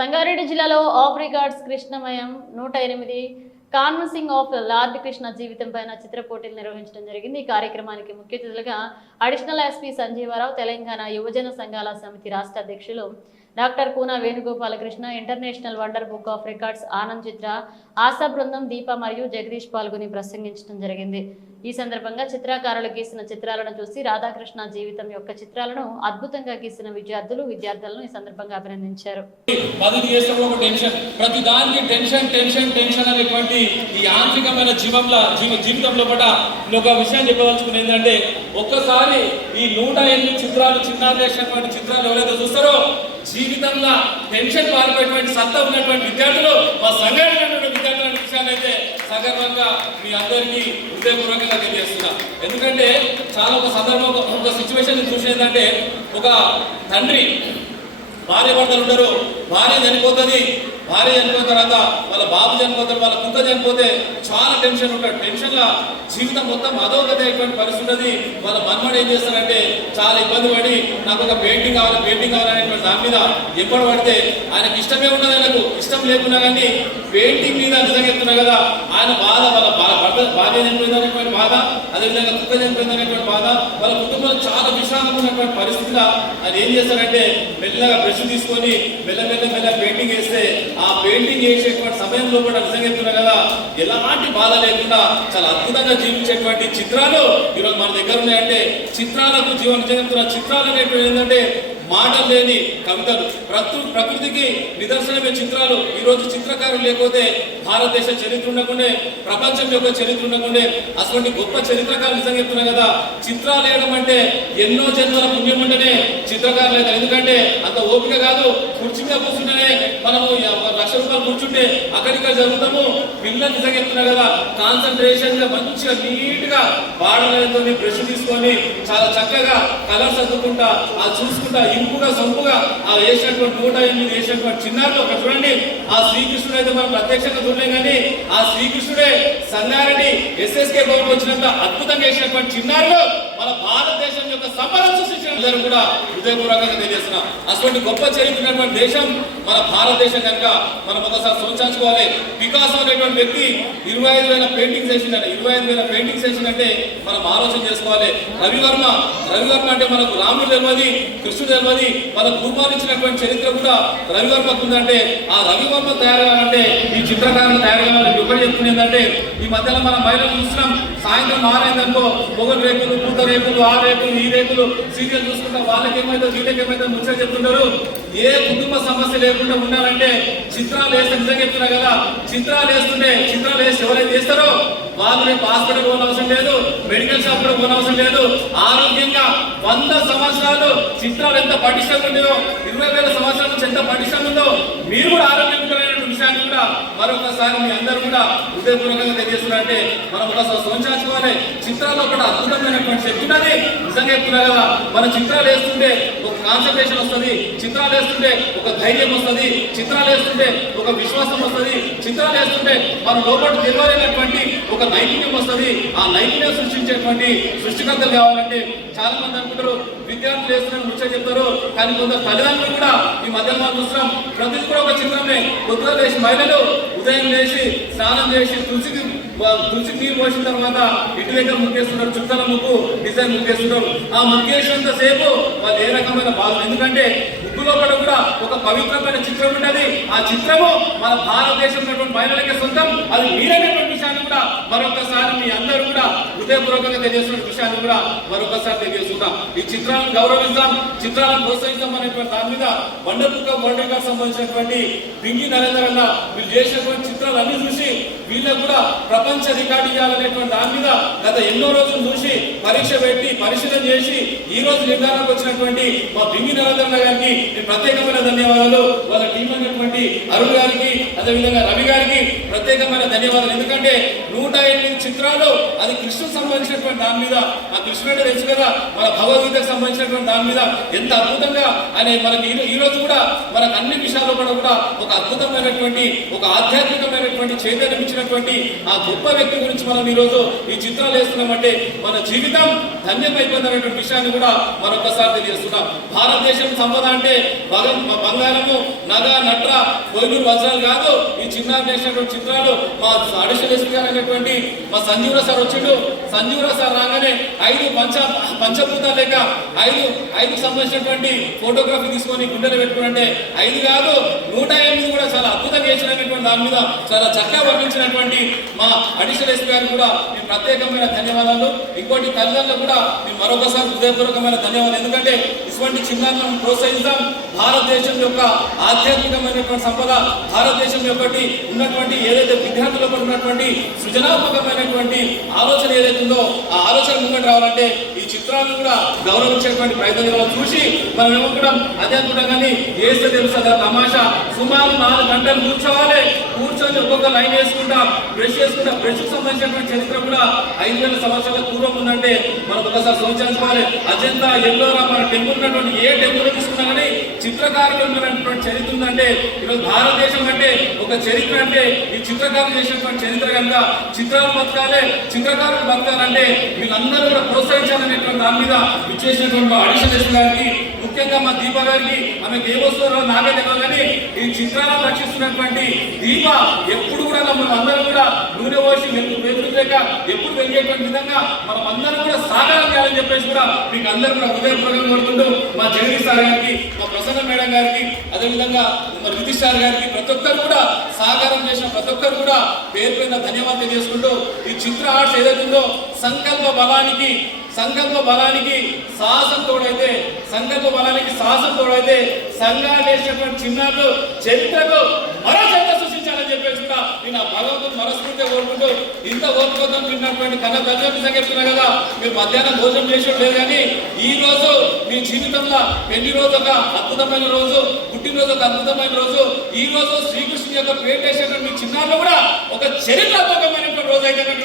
సంగారెడ్డి జిల్లాలో of records Krishnamayam 108 canvassing of Lord Krishna జీవితం పైన చిత్ర పోటీలు నిర్వహించడం జరిగింది. ఈ కార్యక్రమానికి ముఖ్య అతిథులుగా అడిషనల్ ఎస్పీ సంజీవరావు, తెలంగాణ యువజన సంఘాల సమితి రాష్ట్ర అధ్యక్షులు doctor Koona Venugopalakrishna, international wonder book of records Anand Chitra, Asha బృందం, దీప మరియు జగదీష్ పాల్గొని ప్రసంగించడం జరిగింది. ఈ సందర్భంగా చిత్రకారులు గీసిన చిత్రాలను చూసి రాధాకృష్ణ జీవితం యొక్క చిత్రాలను అద్భుతంగా గీసిన విద్యార్థులను ఈ సందర్భంగా అభినందించారు. ప్రతి దానికి టెన్షన్ అనేటువంటి ఈ యాంత్రికమైన జీవితంలో కూడా ఒక విషయం చెప్పదలుచుకుని ఏంటంటే, ఒక్కసారి ఈ 108 చిత్రాలు చిన్నారేసినటువంటి చిత్రాలు ఎవరైతే చూస్తారో జీవితంలో టెన్షన్ పారిపోయేటువంటి సత్తా ఉన్నటువంటి విద్యార్థులు మా సంఘటన విద్యార్థుల విషయాన్ని అయితే సగర్వంగా మీ అందరికీ హృదయపూర్వకంగా తెలియజేస్తున్నా. ఎందుకంటే చాలా ఒక సందర్భం, ఒక సిచ్యువేషన్ చూసేదంటే, ఒక తండ్రి భార్య భర్తలు ఉంటారు, భార్య చనిపోతుంది, భార్య చనిపోయిన తర్వాత వాళ్ళ బాబు చనిపోతారు, వాళ్ళ కుక్క చనిపోతే చాలా టెన్షన్ ఉంటాడు. టెన్షన్గా జీవితం మొత్తం అధోగతి అయిపోయిన పరిస్థితి ఉన్నది. వాళ్ళ మన్మడు ఏం చేస్తారంటే చాలా ఇబ్బంది పడి నాకు ఒక పెయింటింగ్ కావాలనేటువంటి దాని మీద ఎప్పుడు పడితే ఆయనకి ఇష్టమే ఉన్నది, ఆయనకు ఇష్టం లేకున్నా కానీ పెయింటింగ్ మీద నిజంగా చెప్తున్నా కదా, ఆయన బాధ, వాళ్ళ భార్య చనిపోయిందనేటువంటి బాధ, అదేవిధంగా కుక్క చనిపోయిందనేటువంటి బాధ, వాళ్ళ కుటుంబంలో చాలా విషాదం ఉన్నటువంటి పరిస్థితిలో ఆయన ఏం చేస్తారంటే మెల్లగా బ్రష్ తీసుకొని మెల్ల పెయింటింగ్ వేస్తే ఆ పెయింటింగ్ వేసేటువంటి సమయంలో కూడా నిజంగా చెప్తున్నా కదా ఎలాంటి బాధ లేకుండా చాలా అద్భుతంగా జీవించేటువంటి చిత్రాలు ఈరోజు మన దగ్గర ఉన్నాయంటే, చిత్రాలకు జీవన చెందుతున్న చిత్రాలు అనేటువంటి ఏంటంటే మాటలు లేని కవితలు, ప్రకృతికి నిదర్శనమే చిత్రాలు. ఈరోజు చిత్రకారులు లేకపోతే భారతదేశ చరిత్ర ఉండకుండే, ప్రపంచం యొక్క చరిత్ర ఉండకుండే. అటువంటి గొప్ప చరిత్రకారులు నిజంగా చెప్తున్నా కదా, చిత్రాలు వేయడం అంటే ఎన్నో జన్మల పుణ్యం ఉంటేనే చిత్రకారులు అవుతారు. ఎందుకంటే అంత ఓపిక కాదు, కుర్చీ మీద కూర్చుంటేనే మనము 1,00,000 రూపాయలు కూర్చుంటే అక్కడిక్కడ జరుగుతాము. పిల్లలు నిజంగా చెప్తున్నా కదా కాన్సన్ట్రేషన్ గా మంచిగా నీట్ గా బాడలతో బ్రష్ తీసుకొని చాలా చక్కగా కలర్స్ అద్దుకుంటా అది చూసుకుంటా ఇంపుగా సొంపుగా ఆ వేసినటువంటి 108 వేసినటువంటి చిన్నారులు ఒక చూడండి. ఆ శ్రీకృష్ణుడు అయితే మనం ప్రత్యక్షంగా చూడలేం కానీ ఆ శ్రీకృష్ణుడే సంగారెడ్డి SSK భవన్ వచ్చినంత అద్భుతంగా వేసినటువంటి చిన్నారులు మన భారతదేశం యొక్క సంపదను సృష్టించిన కూడా హృదయపూర్వకంగా తెలియజేస్తున్నాం. అటువంటి గొప్ప చరిత్ర ఉన్నటువంటి దేశం మన భారతదేశం కనుక మనం ఒకసారి సోచాచుకోవాలి. పికాసో అనేటువంటి వ్యక్తి 25,000 పెయింటింగ్స్ వేసిందంటే 25,000 పెయింటింగ్స్ వేసిందంటే మనం ఆలోచన చేసుకోవాలి. రవివర్మ అంటే మనకు రాముడు తెలియదు, కృష్ణుడు తెలియదు, మన పూర్వాలించినటువంటి చరిత్ర కూడా రవివర్మకు ఉందంటే ఆ రవివర్మ తయారు కావాలంటే ఈ చిత్రకారులు తయారు కావాలని ఒకటి చెప్తున్నదంటే, ఈ మధ్యలో మనం మహిళలు చూస్తున్నాం, సాయంత్రం 6 అనుకో పొగలు రేకులు, పూత రేకులు, ఆ రేకులు, ఈ రేకులు సీరియల్ చూసుకుంటా వాళ్ళకేమైతే వీళ్ళకేమైతే ముచ్చట చెప్తుంటారు. ఏ కుటుంబ సమస్య లేకుండా ఉండాలంటే చిత్రాలు వేస్తే నిజంగా చెప్తున్నా కదా, చిత్రాలు వేసి ఎవరైతే వేస్తారో వాళ్ళు రేపు హాస్పిటల్ పోనవసరం లేదు, మెడికల్ షాప్ కూడా పోనవసరం లేదు. ఆరోగ్యంగా 100 సంవత్సరాలు చిత్రాలు ఎంత పటిష్టంగా ఉండేదో, 20,000 సంవత్సరాల నుంచి ఎంత పటిష్టంగా ఉందో మీరు కూడా ఆరోగ్యకరమైన విషయాన్ని కూడా మరొకసారి మీ అందరూ కూడా హృదయపూర్వకంగా తెలియజేస్తున్నారంటే మనం ఒకసారి సోచాచుకోవాలి. చిత్రాల్లో కూడా అద్భుతమైనటువంటి శక్తి ఉన్నది. నిజంగా చెప్తున్నా కదా, మన చిత్రాలు వేస్తుంటే ఒక కాన్సన్ట్రేషన్ వస్తుంది, చిత్రాలు వేస్తుంటే ఒక ధైర్యం వస్తుంది, చిత్రాలు వేస్తుంటే ఒక విశ్వాసం వస్తుంది, చిత్రాలు వేస్తుంటే మన లోపల తెలియలేనటువంటి ఒక నైపుణ్యం వస్తుంది. ఆ నైపుణ్యం సృష్టించేటువంటి సృష్టికర్తలు కావాలంటే చాలా మంది అనుకుంటారు విద్యార్థులు వేస్తున్న ముచ్చట చెప్తారు, కానీ కొందరు తల్లిదండ్రులు కూడా ఈ మధ్య మనం చూస్తున్నాం. ప్రతిది కూడా ఒక చిత్రమే. కొద్దిగా లేచి మహిళలు ఉదయం లేచి స్నానం చేసి తులసి నీరు పోసిన తర్వాత ఇంటి దగ్గర ముగ్గేస్తున్నారు, చుక్కల ముగ్గు డిజైన్ ముగ్గేస్తున్నారు. ఆ ముగ్గేసినంత సేపు వాళ్ళు ఏ రకమైన బాధ, ఎందుకంటే ముగ్గులో కూడా ఒక పవిత్రమైన చిత్రం ఉంటుంది. ఆ చిత్రము మన భారతదేశం ఉన్నటువంటి మహిళలకే సొంతం. అది మీరైనటువంటి విషయాన్ని కూడా మరొకసారి మీ అందరూ కూడా హృదయపూర్వకంగా తెలియజేస్తున్న విషయాన్ని కూడా మరొకసారి తెలియజేస్తున్నాం. ఈ చిత్రాలను గౌరవిస్తాం, చిత్రాలను ప్రోత్సహిస్తాం అనేటువంటి దాని మీద wonder book of world records సంబంధించినటువంటి పింగి నరేంద్ర అన్న వీళ్ళు చేసినటువంటి చిత్రాలు అన్ని చూసి వీళ్ళకు కూడా ప్రపంచ రికార్డు ఇవ్వాలనేటువంటి దాని మీద గత ఎన్నో రోజులు చూసి పరీక్ష పెట్టి పరిశీలన చేసి ఈ రోజు నిర్ధారణకు వచ్చినటువంటి మా పింగి నరేంద్ర గారికి ప్రత్యేకమైన ధన్యవాదాలు. వాళ్ళ టీం అయినటువంటి అరుణ్ గారికి, అదేవిధంగా రవి గారికి ప్రత్యేకమైన ధన్యవాదాలు. ఎందుకంటే 108 చిత్రాలు అది కృష్ణుకు సంబంధించినటువంటి దాని మీద, ఆ కృష్ణుడు తెలుసు కదా, మన భగవద్గీతకు సంబంధించినటువంటి దాని మీద ఎంత అద్భుతంగా ఆయన మనకి ఈ రోజు కూడా మనకు అన్ని విషయాల్లో కూడా ఒక అద్భుతమైనటువంటి ఒక ఆధ్యాత్మికమైనటువంటి చైతన్యం ఇచ్చినటువంటి ఆ గొప్ప వ్యక్తి గురించి మనం ఈరోజు ఈ చిత్రాలు వేస్తున్నామంటే మన జీవితం ధన్యమైపోయినటువంటి విషయాన్ని కూడా మరొకసారి తెలియజేస్తున్నాం. భారతదేశం సంపద అంటే బంగారము, నగ, నట్ర, కోయిలూరు వజ్రాలు కాదు. ఈ చిన్నారు చేసినటువంటి చిత్రాలు మా అడిషనల్ ఎస్పీ గారు అనేటువంటి మా సంజీవరావు సార్ వచ్చిండు. సంజీవరావు సార్ రాగానే 5 పంచభూతాలు లేక 5 సంబంధించినటువంటి ఫోటోగ్రఫీ తీసుకొని గుండెలు పెట్టుకుంటే 5 కాదు 108 కూడా చాలా అద్భుతంగా చేసినటువంటి దాని మీద చాలా చక్కగా వర్ణించినటువంటి మా అడిషనల్ ఎస్పీ గారికి కూడా మీ ప్రత్యేకమైన ధన్యవాదాలు. ఇంకోటి తల్లిదండ్రులు కూడా మీ మరొకసారి హృదయపూర్వకమైన ధన్యవాదాలు. ఎందుకంటే ఇటువంటి చిన్నారులను ప్రోత్సహిస్తాం. భారతదేశం యొక్క ఆధ్యాత్మికమైనటువంటి సంపద, భారతదేశం యొక్క ఉన్నటువంటి ఏదైతే విద్యార్థుల ఉన్నటువంటి సృజనాత్మకమైనటువంటి ఆలోచన ఏదైతే ఉందో ఆ ఆలోచన ముంగట రావాలంటే ఈ చిత్రాలను కూడా గౌరవించేటువంటి ప్రయత్నం చేయాలని చూసి మనం ఏమనుకుంటాం అదే అనుకుంటాం. కానీ వేస్తే తెలుస్తుందా తమాషా, సుమారు 4 గంటలు కూర్చొని ఒక్కొక్క లైన్ వేసుకుంటాం, బ్రష్ చేసుకుంటాం. బ్రష్కు సంబంధించినటువంటి చరిత్ర కూడా 5000 సంవత్సరాల పూర్వం ఉందంటే మనం ఒకసారి సూచించుకోవాలి. అజంతా, ఎల్లోరా మన టెంపుల్ ఉన్నటువంటి ఏ టెంపుల్ తీసుకున్నా కానీ చిత్రకారులు ఉన్నటువంటి చరిత్ర ఉందంటే ఈరోజు భారతదేశం అంటే ఒక చరిత్ర అంటే ఈ చిత్రకారులు చేసినటువంటి చరిత్ర కనుక చిత్రాలు బతకాలి, చిత్రకారులు బతకాలంటే వీళ్ళందరూ కూడా ప్రోత్సహించాలనేటువంటి దాని మీద ఇచ్చేసినటువంటి మా అడిషనల్ ఎస్పీ గారికి, ముఖ్యంగా మా దీప గారికి, ఆమెకు ఏమొస్తుందో నాకే తెలియదు కానీ ఈ చిత్రాలను రక్షిస్తున్నటువంటి దీప ఎప్పుడు కూడా మనం అందరం కూడా నూనె పోసి వెలుగులేక ఎప్పుడు వెలిగేటువంటి విధంగా మనం అందరం కూడా సాకారం చేయాలని చెప్పేసి కూడా మీకు అందరూ కూడా హృదయపూర్వకంగా కోరుకుంటూ మా జగదీష్ సార్ గారికి, మా ప్రసన్న మేడం గారికి, అదేవిధంగా మా నితీష్ సార్ గారికి ప్రతి ఒక్కరు కూడా సహకారం చేసిన ప్రతి ఒక్కరు కూడా పేరు పైన ధన్యవాదాలు తెలియజేసుకుంటూ ఈ చిత్ర ఆర్ట్స్ ఏదైతే ఉందో సంకల్ప బలానికి సాహసం తోడైతే సంఘాలు వేసినటువంటి చిన్నారులు చరిత్రకు మరో చరిత్ర సృష్టించాలని చెప్పేసి కూడా నేను ఆ భగవంతుడు మనస్ఫూర్తిగా కోరుకుంటూ ఇంత ఓపికతో తిన్నటువంటి కన్నా తల్లి చెప్తున్నా కదా, మీరు మధ్యాహ్నం భోజనం చేసేది లేదు కానీ ఈ రోజు మీ జీవితంలో పెళ్లి రోజు ఒక అద్భుతమైన రోజు, పుట్టినరోజు ఒక అద్భుతమైన రోజు. ఈ రోజు శ్రీకృష్ణుని యొక్క పేరు వేసేటువంటి మీ చిన్నారులు కూడా ఒక చరిత్రాత్మకమైనటువంటి రోజు అయితే